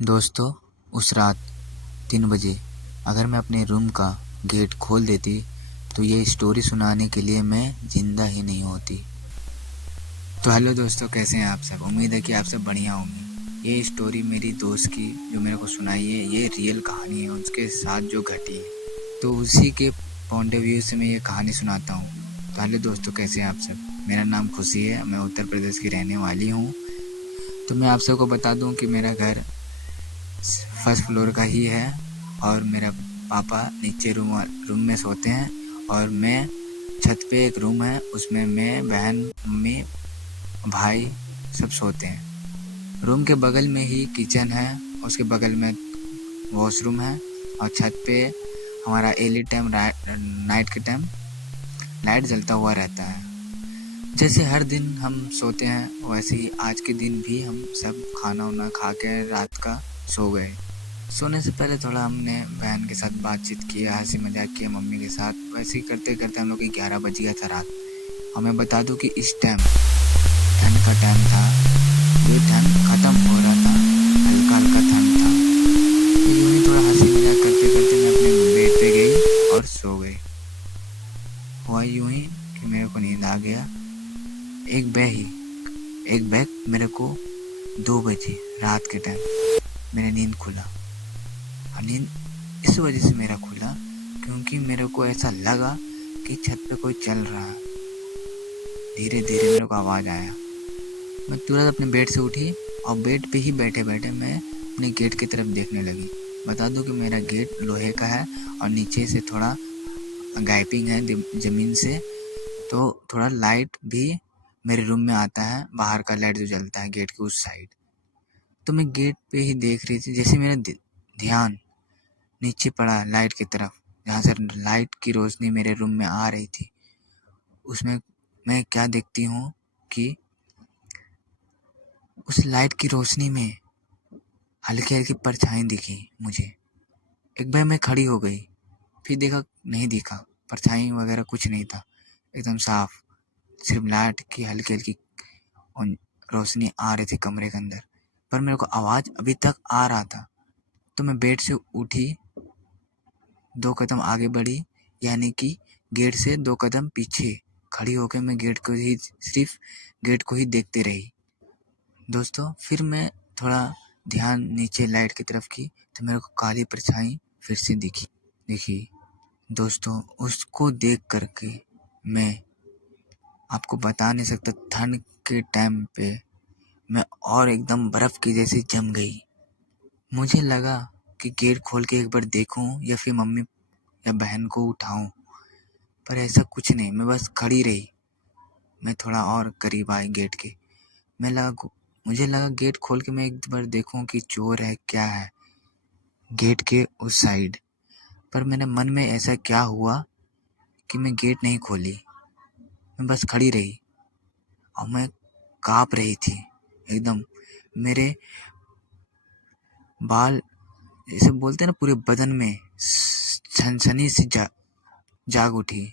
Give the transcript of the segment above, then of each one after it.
दोस्तों, उस रात 3 बजे अगर मैं अपने रूम का गेट खोल देती तो ये स्टोरी सुनाने के लिए मैं ज़िंदा ही नहीं होती। तो हेलो दोस्तों, कैसे हैं आप सब? उम्मीद है कि आप सब बढ़िया होंगे। ये स्टोरी मेरी दोस्त की जो मेरे को सुनाई है, ये रियल कहानी है उसके साथ जो घटी है, तो उसी के पॉइंट ऑफ व्यू से मैं ये कहानी सुनाता हूँ। तो हेलो दोस्तों, कैसे हैं आप सब? मेरा नाम खुशी है, मैं उत्तर प्रदेश की रहने वाली हूँ। तो मैं आप सबको बता दूँ कि मेरा घर फर्स्ट फ्लोर का ही है और मेरा पापा नीचे रूम में सोते हैं और मैं छत पे एक रूम है, उसमें मैं, बहन, मम्मी, भाई सब सोते हैं। रूम के बगल में ही किचन है, उसके बगल में वॉशरूम है और छत पे हमारा एनी टाइम नाइट के टाइम लाइट जलता हुआ रहता है। जैसे हर दिन हम सोते हैं वैसे ही आज के दिन भी हम सब खाना वाना खा के रात का सो गए। सोने से पहले थोड़ा हमने बहन के साथ बातचीत किया, हंसी मजाक किया मम्मी के साथ। वैसे ही करते करते हम लोग की 11 बज गया था रात। और मैं बता दूं कि इस टाइम ठंड का टाइम था, ये ठंड खत्म हो रहा था, हल्का हल्का ठंड था। तो यूं ही थोड़ा हंसी मजाक करते करते मैं अपने बेड पे गई और सो गई। हुआ यूं ही कि मेरे को नींद आ गया। एक बैग मेरे को 2 बजे रात के टाइम मेरा नींद खुला। और नींद इस वजह से मेरा खुला क्योंकि मेरे को ऐसा लगा कि छत पे कोई चल रहा है। धीरे धीरे मेरे को आवाज़ आया। मैं तुरंत अपने बेड से उठी और बेड पे ही बैठे बैठे मैं अपने गेट की तरफ देखने लगी। बता दूं कि मेरा गेट लोहे का है और नीचे से थोड़ा गैपिंग है ज़मीन से, तो थोड़ा लाइट भी मेरे रूम में आता है, बाहर का लाइट जो जलता है गेट के उस साइड। तो मैं गेट पे ही देख रही थी। जैसे मेरा ध्यान नीचे पड़ा लाइट की तरफ, जहाँ से लाइट की रोशनी मेरे रूम में आ रही थी, उसमें मैं क्या देखती हूँ कि उस लाइट की रोशनी में हल्की हल्की परछाई दिखी मुझे। एक बार मैं खड़ी हो गई, फिर देखा नहीं दिखा, परछाई वगैरह कुछ नहीं था, एकदम साफ, सिर्फ लाइट की हल्की हल्की रोशनी आ रही थी कमरे के अंदर। पर मेरे को आवाज़ अभी तक आ रहा था। तो मैं बेड से उठी, 2 कदम आगे बढ़ी, यानी कि गेट से 2 कदम पीछे खड़ी होकर मैं सिर्फ गेट को ही देखते रही। दोस्तों, फिर मैं थोड़ा ध्यान नीचे लाइट की तरफ की तो मेरे को काली परछाई फिर से दिखी। दोस्तों, उसको देख करके मैं आपको बता नहीं सकता, ठंड के टाइम पे मैं और एकदम बर्फ़ की जैसी जम गई। मुझे लगा कि गेट खोल के एक बार देखूं या फिर मम्मी या बहन को उठाऊं, पर ऐसा कुछ नहीं। मैं बस खड़ी रही। मैं थोड़ा और करीब आई गेट के। मुझे लगा गेट खोल के मैं एक बार देखूं कि चोर है क्या है गेट के उस साइड। पर मेरे मन में ऐसा क्या हुआ कि मैं गेट नहीं खोली, मैं बस खड़ी रही। और मैं काँप रही थी एकदम। मेरे बाल, जैसे बोलते हैं ना, पूरे बदन में सनसनी सी जाग उठी।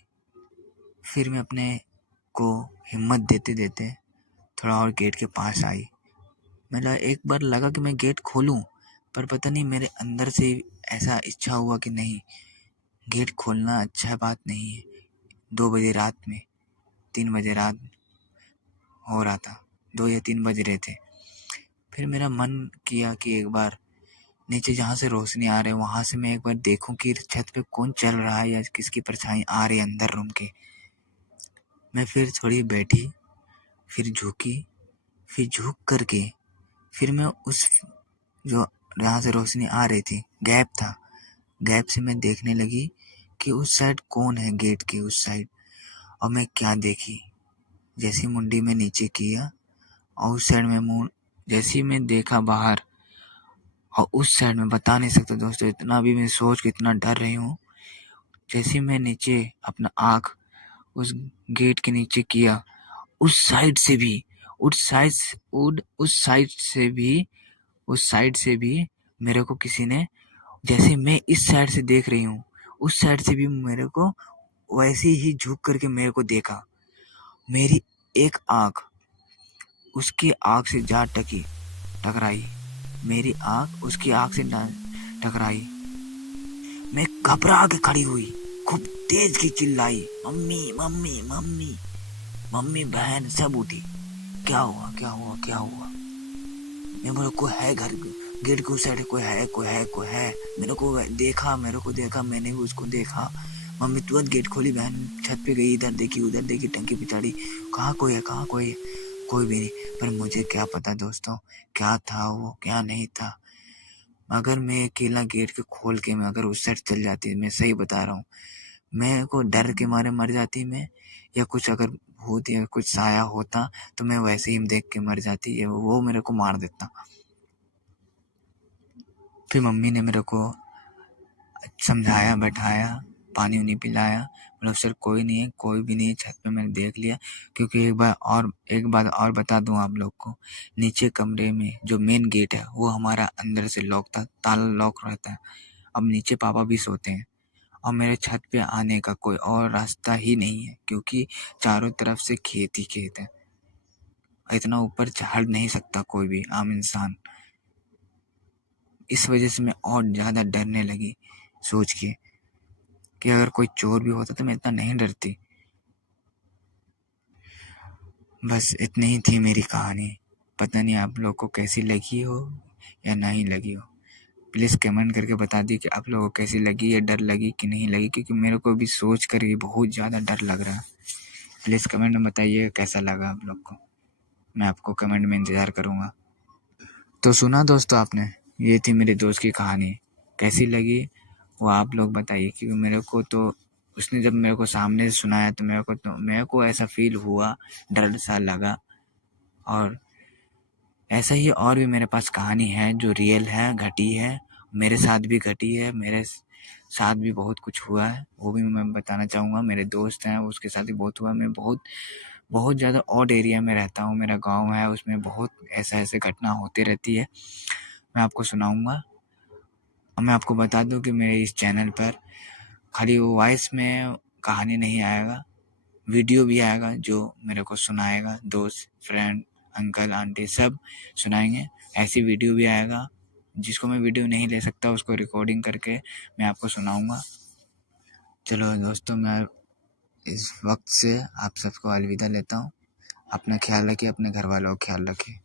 फिर मैं अपने को हिम्मत देते देते थोड़ा और गेट के पास आई। एक बार लगा कि मैं गेट खोलूं, पर पता नहीं मेरे अंदर से ऐसा इच्छा हुआ कि नहीं, गेट खोलना अच्छा बात नहीं है। 2 बजे रात में, 3 बजे रात हो रहा था, 2 या 3 बज रहे थे। फिर मेरा मन किया कि एक बार नीचे जहाँ से रोशनी आ रही है वहाँ से मैं एक बार देखूं कि छत पे कौन चल रहा है या किसकी परछाई आ रही है अंदर रूम के। मैं फिर थोड़ी बैठी, फिर झुकी, फिर झुक करके फिर मैं उस जो जहाँ से रोशनी आ रही थी, गैप था, गैप से मैं देखने लगी कि उस साइड कौन है गेट के उस साइड। और मैं क्या देखी, जैसी मुंडी में नीचे किया और उस साइड में मुंह, जैसी मैं देखा बाहर, और उस साइड में बता नहीं सकता दोस्तों, इतना भी मैं सोच के इतना डर रही हूँ। जैसे मैं नीचे अपना आँख उस गेट के नीचे किया, उस साइड से भी उस साइड से भी मेरे को किसी ने, जैसे मैं इस साइड से देख रही हूँ, उस साइड से भी मेरे को वैसे ही झुक करके मेरे को देखा। मेरी एक आँख उसकी आँख से जा टकराई मेरी आँख उसकी आँख से टकराई। मैं घबरा के खड़ी हुई, खूब तेज की चिल्लाई, मम्मी मम्मी मम्मी। मम्मी बहन सब उठी। क्या हुआ क्या हुआ क्या हुआ? मैं बोला कोई है घर गेट के उस साइड, कोई है कोई है कोई है। मेरे को देखा, मैंने भी उसको देखा। मम्मी तुरंत गेट खोली, बहन छत पे गई, इधर देखी उधर देखी, टंकी पिछाड़ी, कहाँ कोई है कहाँ कोई है? कोई भी नहीं। पर मुझे क्या पता दोस्तों, क्या था वो क्या नहीं था। अगर मैं अकेला गेट के खोल के मैं अगर उस साइड चल जाती, मैं सही बता रहा हूँ, मैं को डर के मारे मर जाती मैं, या कुछ अगर भूत या कुछ साया होता तो मैं वैसे ही देख के मर जाती, या वो मेरे को मार देता। फिर मम्मी ने मेरे को समझाया, बैठाया, पानी उनी पिलाया। मतलब सर कोई नहीं है, कोई भी नहीं है छत पे, मैंने देख लिया। क्योंकि एक बात और बता दूं आप लोग को, नीचे कमरे में जो मेन गेट है वो हमारा अंदर से लॉक था, ताला लॉक रहता है। अब नीचे पापा भी सोते हैं और मेरे छत पे आने का कोई और रास्ता ही नहीं है, क्योंकि चारों तरफ से खेत ही खेत है। इतना ऊपर चढ़ नहीं सकता कोई भी आम इंसान। इस वजह से मैं और ज़्यादा डरने लगी सोच के कि अगर कोई चोर भी होता तो मैं इतना नहीं डरती। बस इतनी ही थी मेरी कहानी। पता नहीं आप लोग को कैसी लगी हो या नहीं लगी हो। प्लीज़ कमेंट करके बता दी कि आप लोगों को कैसी लगी, या डर लगी कि नहीं लगी, क्योंकि मेरे को भी सोच कर ही बहुत ज़्यादा डर लग रहा है। प्लीज़ कमेंट में बताइए कैसा लगा आप लोग को। मैं आपको कमेंट में इंतज़ार करूँगा। तो सुना दोस्तों आपने, ये थी मेरे दोस्त की कहानी। कैसी लगी वो आप लोग बताइए, क्योंकि मेरे को तो उसने जब मेरे को सामने से सुनाया तो मेरे को ऐसा फील हुआ, डर सा लगा। और ऐसा ही और भी मेरे पास कहानी है जो रियल है, घटी है, मेरे साथ भी घटी है, मेरे साथ भी बहुत कुछ हुआ है, वो भी मैं बताना चाहूँगा। मेरे दोस्त हैं उसके साथ भी बहुत हुआ। मैं बहुत बहुत ज़्यादा ऑड एरिया में रहता हूँ, मेरा गाँव है, उसमें बहुत ऐसे घटना होती रहती है, मैं आपको सुनाऊँगा। और मैं आपको बता दूँ कि मेरे इस चैनल पर खाली वो वॉइस में कहानी नहीं आएगा, वीडियो भी आएगा जो मेरे को सुनाएगा, दोस्त फ्रेंड अंकल आंटी सब सुनाएंगे। ऐसी वीडियो भी आएगा, जिसको मैं वीडियो नहीं ले सकता उसको रिकॉर्डिंग करके मैं आपको सुनाऊंगा। चलो दोस्तों, मैं इस वक्त से आप सबको अलविदा लेता हूँ। अपना ख्याल रखिए, अपने घर वालों का ख्याल रखिए।